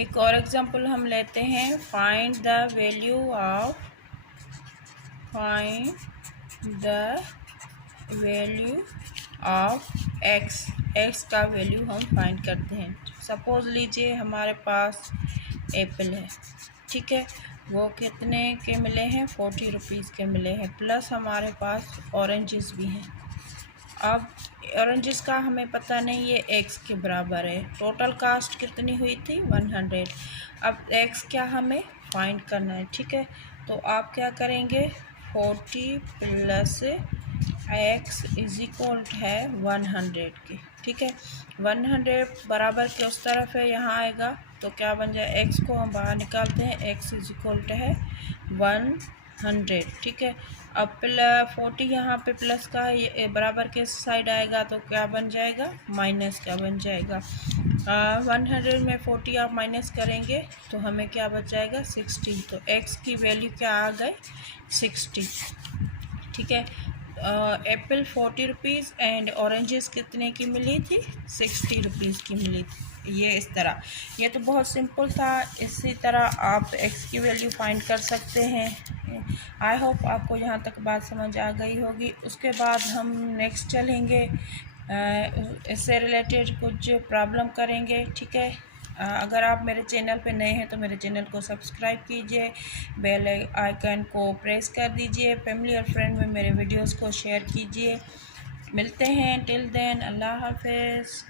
एक और एग्जांपल हम लेते हैं, find the value of x का वैल्यू हम फाइंड करते हैं। सपोज लीजिए हमारे पास एप्पल है, ठीक है, वो कितने के मिले हैं, 40 रुपीज़ के मिले हैं, प्लस हमारे पास ऑरेंजेस भी हैं। अब ऑरेंजेस का हमें पता नहीं, ये एक्स के बराबर है, टोटल कास्ट कितनी हुई थी 100। अब एक्स क्या हमें फाइंड करना है, ठीक है, तो आप क्या करेंगे, 40 प्लस एक्स इज इक्वल है 100 के, ठीक है, 100 बराबर के उस तरफ है, यहाँ आएगा तो क्या बन जाए, एक्स को हम बाहर निकालते हैं, एक्स इज इक्वल है 100, ठीक है। अब 40 यहाँ पे प्लस का बराबर के साइड आएगा तो क्या बन जाएगा, माइनस का बन जाएगा। 100 में 40 आप माइनस करेंगे तो हमें क्या बच जाएगा, 60। तो एक्स की वैल्यू क्या आ गई, 60, ठीक है। एप्पल 40 रुपीज़ एंड ऑरेंजेस कितने की मिली थी, 60 रुपीज़ की मिली थी। ये इस तरह, ये तो बहुत सिंपल था। इसी तरह आप एक्स की वैल्यू फाइंड कर सकते हैं। आई होप आपको यहाँ तक बात समझ आ गई होगी। उसके बाद हम नेक्स्ट चलेंगे, इससे रिलेटेड कुछ प्रॉब्लम करेंगे, ठीक है। अगर आप मेरे चैनल पे नए हैं तो मेरे चैनल को सब्सक्राइब कीजिए, बेल आइकन को प्रेस कर दीजिए, फैमिली और फ्रेंड में मेरे वीडियोस को शेयर कीजिए। मिलते हैं, टिल देन अल्लाह हाफिज़।